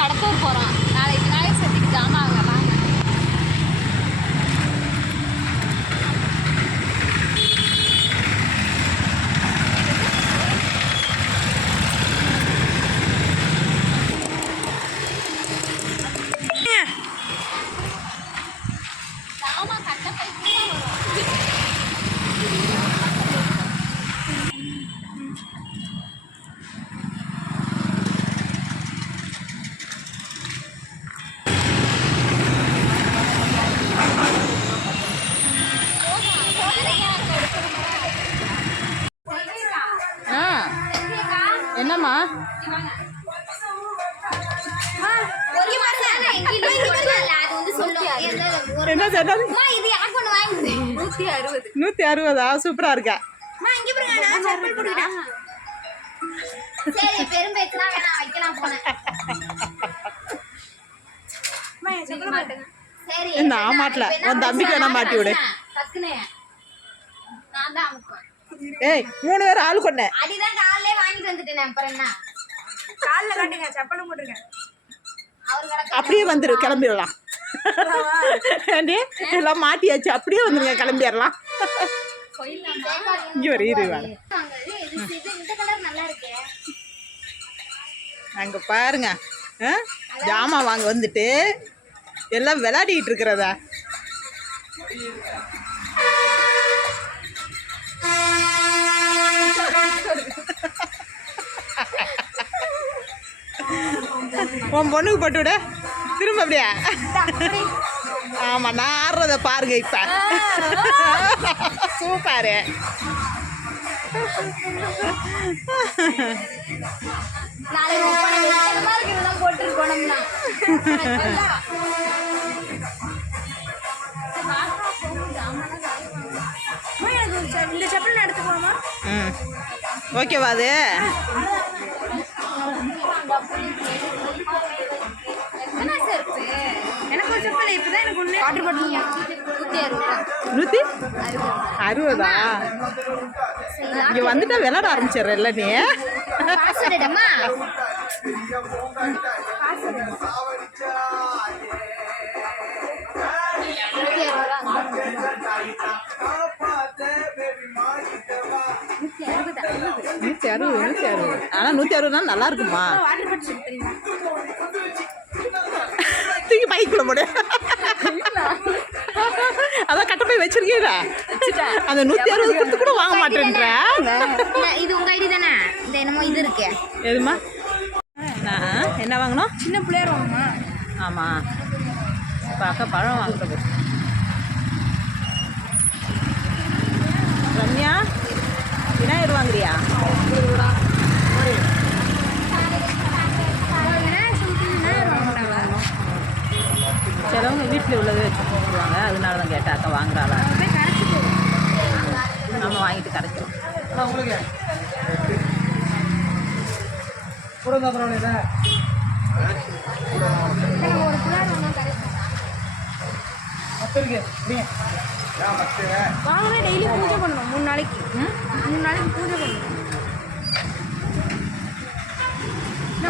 கடத்தூர் போகிறோம். நாளைக்கு விநாயகர் சதுர்த்திக்கு ஜாமான் வாங்க வாங்க. என்னம்மா என்ன சொன்னது? 160. சூப்பரா இருக்கா. நான் மாட்டல, உன் தம்பிக்கு வேணா மாட்டி விடு. ஏய் 3 பேர் ஆளு கொண்ட அடிதான் காலையிலே வாங்கிட்டு வந்துட்டேன். அப்புறம் என்ன கால்ல கட்டுங்க, செப்பல் போடுங்க. அப்படியே வந்துரு, கிளம்பிடலாம். எல்லாம் மாட்டியாச்சு, அப்படியே வந்துருங்க, கிளம்பிடலாம். இங்க ஒரு அங்க பாருங்க, ஜாமான் வாங்க வந்துட்டு எல்லாம் விளையாடிட்டு இருக்கிறதா. உன் பொண்ணுக்கு போட்டு விட திரும்ப அப்படியா? ஆமா, நான் ஆடுறத பாருங்க. இப்ப சூப்பரு. இந்த செப்பல் எடுத்துக்கோமா? ஓகேவா? அது எனக்கு ஒரு செப்பல் இப்பதான் எனக்கு ஒண்ணு ஆர்டர் பண்ணீங்க. 160. இங்க வந்துட்டா விளையாட ஆரம்பிச்சிடுறல்ல நீ. ஆனா 160 நல்லா இருக்குமா? தூக்கி பைக்குள்ள போடு. அதான் கட்ட போய் வச்சிருக்கீங்க. அந்த 160 கொடுத்து கூட வாங்க மாட்டேன்ற. இது உங்க ஐடி தானே? இந்த என்னமோ இது இருக்கு. எதுமா? என்ன வாங்கணும்? சின்ன பிள்ளையார் வாங்கணுமா? ஆமா, பார்க்க பழம் வாங்குறது. ரம்யா, விநாயகர் வாங்குறியா? சிலவங்க வீட்டில் உள்ளது வச்சுருவாங்க, அதனால தான் கேட்டேன். அக்கா வாங்குறாளா? நம்ம வாங்கிட்டு கரைச்சிடும். வாங்கினா டெய்லி பூஜை பண்ணணும். 3 நாளைக்கு பூஜை பண்ணணும்.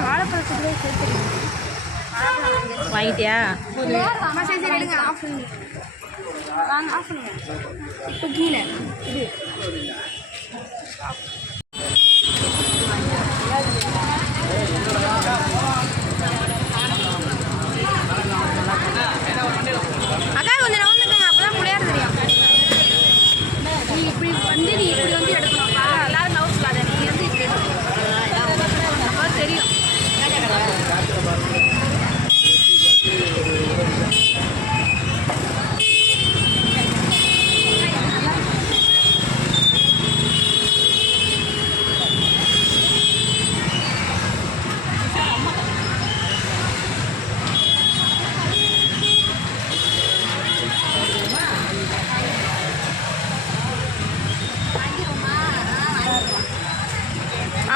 வாழைப்பழத்துக்குள்ளே சேர்த்து வாங்கிட்டியா? சரி எடுங்க, ஆஃப் பண்ணுங்க. வாங்க, ஆஃப் பண்ணுங்க. இப்போ கீழே இது அக்கா கொஞ்சம் நவுந்துக்கங்க, அப்பதான் பிள்ளையார் தெரியும். நீ இப்படி வந்து எடுக்கணும். எல்லாரும் நவுஸ்லாத, நீ வந்து இப்படி எடுக்கணும், தெரியும்.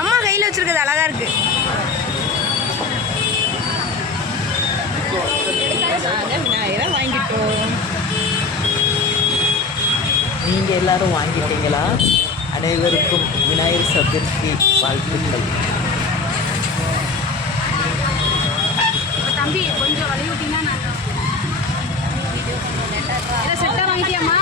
அம்மா கையில் வச்சிருக்கிறது அழகா இருக்கு. விநாயகரை வாங்கிட்டோம். நீங்கள் எல்லாரும் வாங்கிட்டீங்களா? அனைவருக்கும் விநாயகர் சதுர்த்தி வாழ்த்துக்கள். செட்டாக வாங்கிட்டியாம்மா?